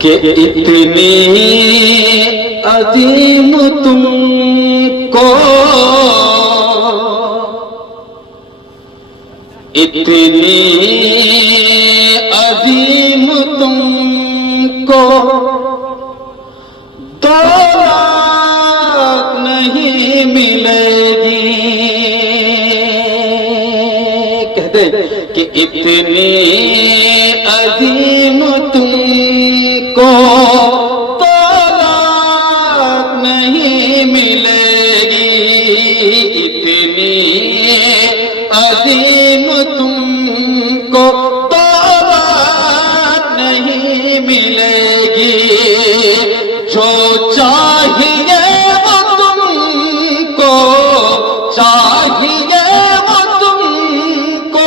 کہ اتنی عظیم تم کو، اتنی عظیم تم کو دولت نہیں ملے گی. کہتے کہ اتنی عظیم تم کو دولت نہیں ملے گی، اتنی عظیم تم کو دولت نہیں ملے گی. جو چاہیے وہ تم کو چاہیے وہ تم کو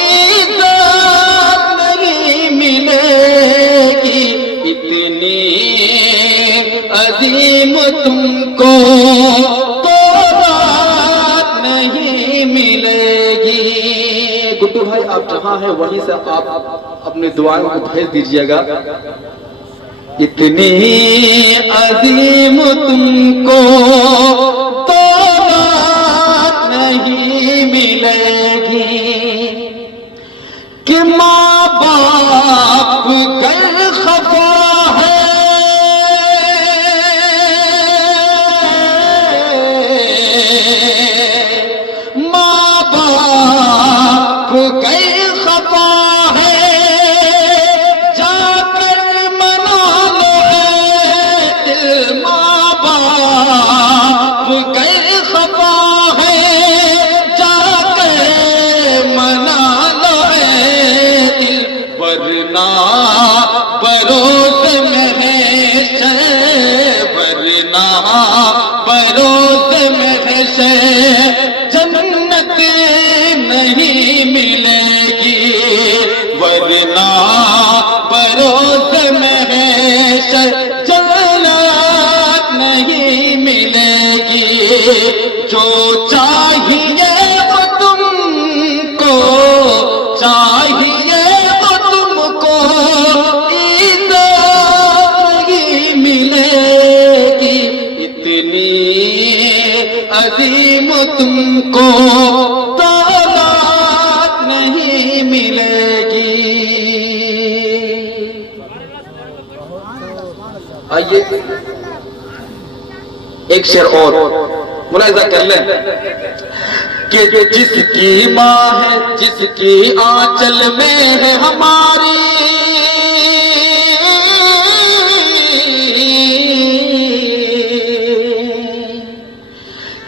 عزت نہیں ملے گی، اتنی عظیم تم کو دولت نہیں ملے گی. گڈو بھائی آپ جہاں ہیں وہیں سے آپ اپنی دعائیں کو بھیج دیجئے گا. اتنی عظیم تم کو دولت نہیں ملے گی کہ ماں باپ گر خفا ہے، ماں باپ گر خفا ہے، جا کر منا لو دل. ماں باپ گر خفا ہے، جا کر منا لو دل، ورنہ بروز محشر، ورنہ بروز محشر جنت نہیں ملے گی، ورنہ بروز محشر جنت نہیں ملے گی. جو چاہیے وہ تم کو چاہیے وہ تم کو عزت نہیں ملے گی، اتنی عظیم تم کو دولت نہیں ملے گی. آئیے ایک شعر اور ملاحظہ کر لیں کہ جس کی ماں ہے، جس کی آنچل میں ہے ہماری،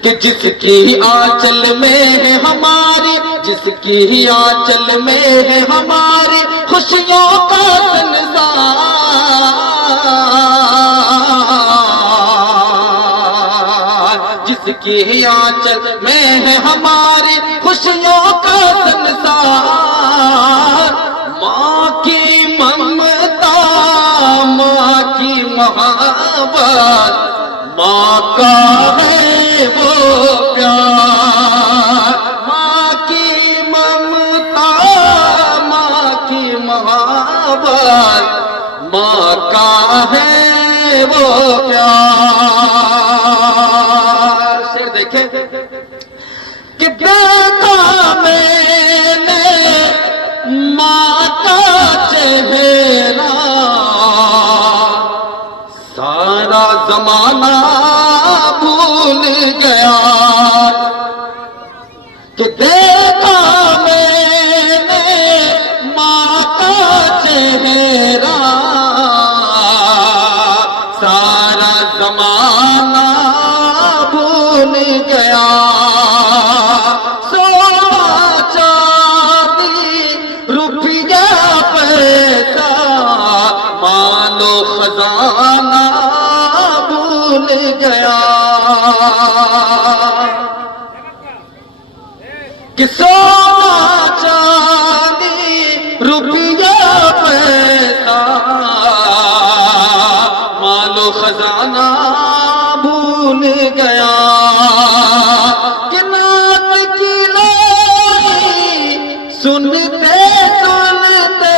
کہ جس کی آنچل میں ہے ہماری، جس کی آنچل میں ہے ہماری خوشیوں کا سنسار، جس کی آنچل میں ہے ہماری خوشیوں کا سنسار. ماں کی ممتا، ماں کی محبت، ماں کا ہے وہ پیار. ماں کی ممتا، ماں کی محبت، ماں کا ہے وہ پیار. شعر دیکھیں کہ دیکھا میں نے ماں کا چہرہ، سارا زمانہ بھول گیا. کہ دیکھا میں نے ماں کا چہرہ، سارا زمانہ بھول گیا. سونا چاندی روپیہ پیسہ مال و خزانہ بھول گیا. کہ سونا چاندی روپیہ پیسہ مال و خزانہ بھول گیا. کہ نعت کی لائیں سنتے سنتے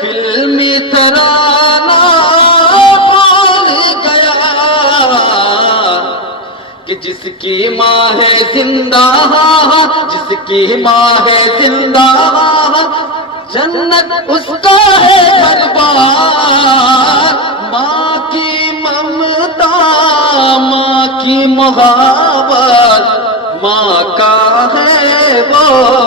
فلمی ترانہ جس کی ماں ہے زندہ، جس کی ماں ہے زندہ، جنت اس کا ہے ہر بار۔ ماں کی ممتا، ماں کی محبت، ماں کا ہے وہ